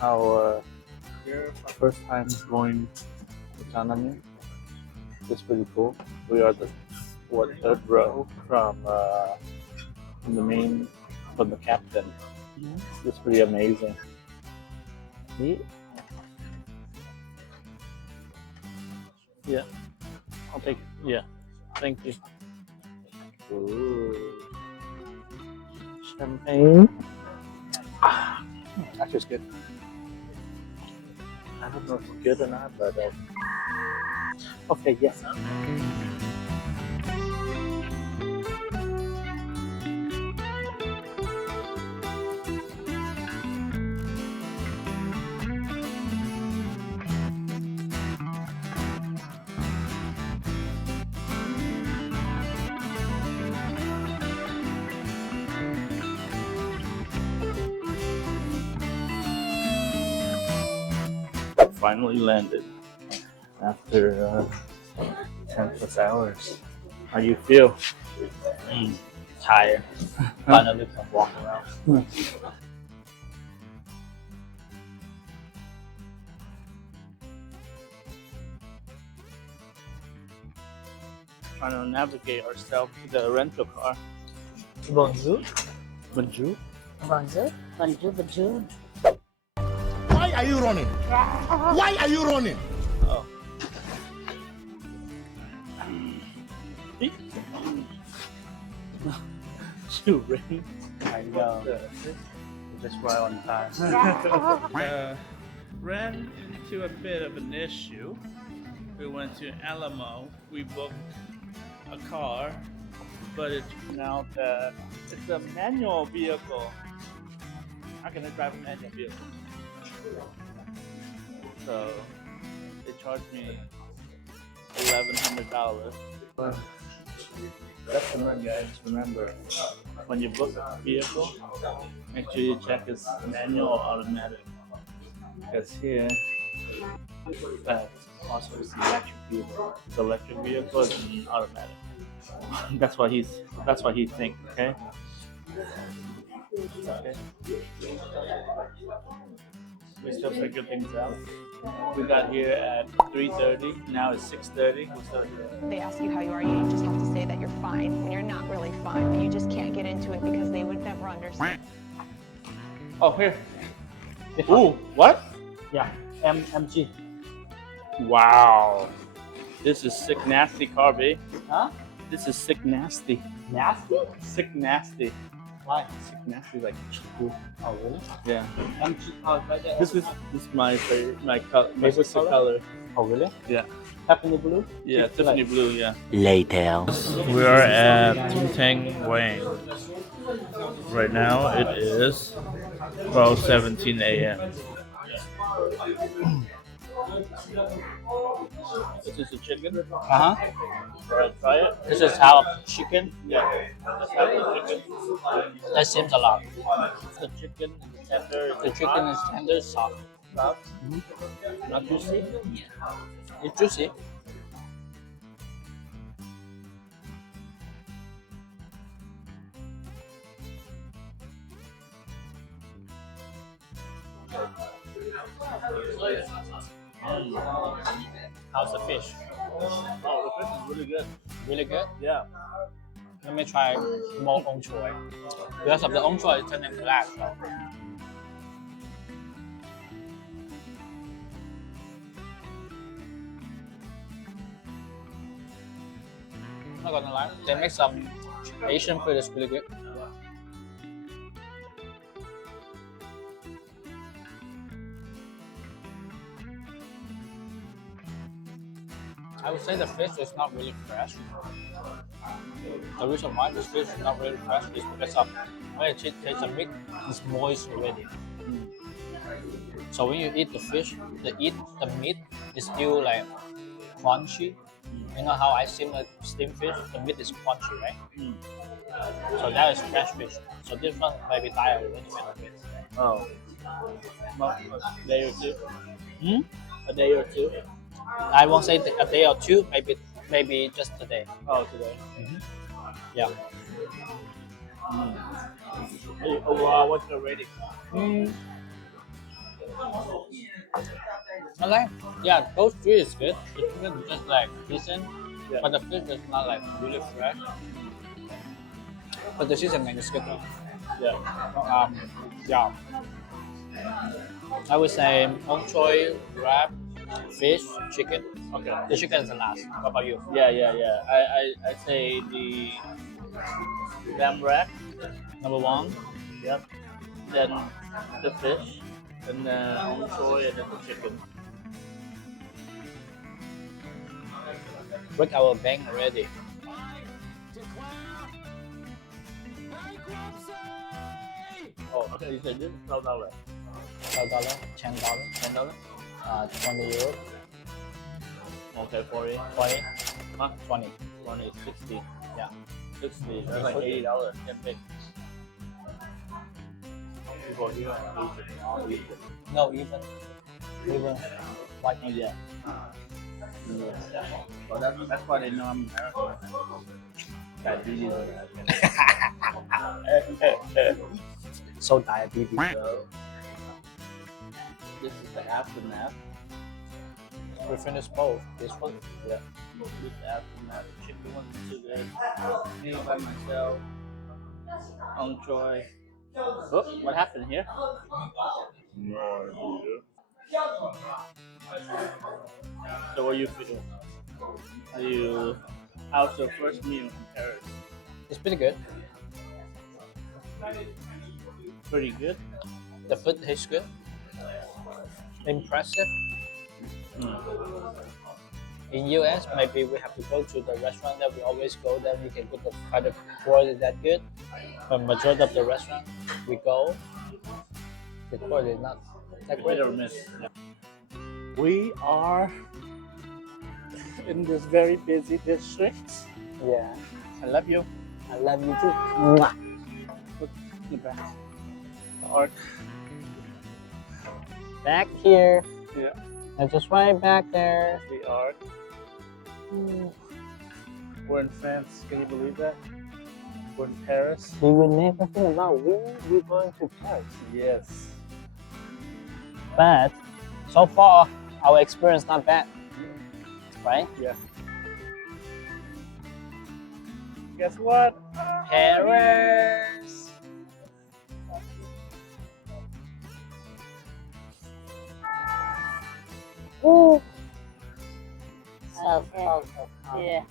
our first time going to Tanami. It's pretty cool. We are the third row from the main from the captain. It's pretty amazing. Yeah, I'll take. Yeah, thank you. Ooh. Champagne. Actually, it's good. I don't know if it's good or not, but okay, yes. Finally landed after 10 plus hours. How you feel? Tired. Finally can walk around. Trying to navigate ourselves to the rental car. Bonjour. Bonjour. Bonjour. Bonjour. Bonjour. Why are you running? Why are you running? Oh. You ring? I know. Just right on time. Ran into a bit of an issue. We went to Alamo. We booked a car, but it turned out that it's a manual vehicle. How can I drive a manual vehicle? So they charged me $1,100. That's the run, guys. Remember, when you book a vehicle, make sure you check it's manual or automatic. Because here, also it's an electric vehicle. The electric vehicle is an automatic. That's what he thinks. Okay. Okay. We still figure things out. We got here at 3:30. Now it's 6:30. We're still here. They ask you how you are, you just have to say that you're fine when you're not really fine, but you just can't get into it because they would never understand. Oh, here. Ooh, what? Yeah. MG. Wow. This is sick nasty car, babe. Huh? This is sick nasty. Nasty? Sick nasty. Why? Sick nasty like chiku. Oh really? Yeah. MG. Oh, right there. This is my favorite, my favorite color? color. Oh really? Yeah. Tiffany blue? Yeah, Tiffany blue, yeah. Later. We are at Tang Wang. Right now it is 12:17 a.m. This is the chicken. Uh-huh. Alright, try it. This is half chicken. Yeah. Let's have the chicken. That seems a lot. The chicken and the tender. The chicken is tender, soft. Soft. Not juicy? It's juicy. How's the fish? Oh, the fish is really good. Really good? Yeah. Let me try more ong choy. Because of the ong choy, it's turning black. So. I'm not gonna lie, they make some Asian food that's really good. I would say the fish is not really fresh. The reason why the fish is not really fresh is because of when it tastes the meat, it's moist already. So when you eat the fish, the meat is still like crunchy. You know how I steam fish? The meat is crunchy, right? So that is fresh fish. So this one maybe die already when you eat. Oh. A day or two. A day or two. I won't say a day or two, maybe just a day. Oh, today. Yeah. Oh wow, what's your rating? I like, yeah, those three is good. The chicken is just like decent, Yeah. but the fish is not like really fresh. But the seasoning is good though. Yeah. Yeah. I would say choy, wrap, fish, chicken. Okay. The chicken is the last. What about you? Yeah. I say the lamb wrap. Number one. Yep. Then the fish, and then soy, and then the chicken. Break our bank already. Oh, okay. You said this is $12. $12, $10, $10. 20 euro, Okay, 40. 20, Huh? 20. 20, 60. Yeah. 60. That's like $80. Can't pay. People here are Asian. No, even white. Oh, yeah. Well, that's why they know I'm American. Diabetes. So diabetes. So, this is the aftermath. We finished both. This one. Yeah. This is the aftermath. The chicken wasn't too good. Me by myself. Enjoy. Oh, what happened here? No idea. So what you feel? How's your first meal in Paris? It's pretty good. Pretty good. The food tastes good. Impressive. In US, maybe we have to go to the restaurant that we always go. Then we can go to find the quality that good. But majority of the restaurant we go, the quality is not that great. Hit or miss. We are in this very busy district. Yeah, I love you. I love you too. Mwah. Look at the back. The arc. Back here. Yeah. And just right back there. The arc. We're in France. Can you believe that? We're in Paris. We would never think about we going to Paris. Yes. But so far, our experience not bad, right? Yeah. Guess what? Paris. So, yeah.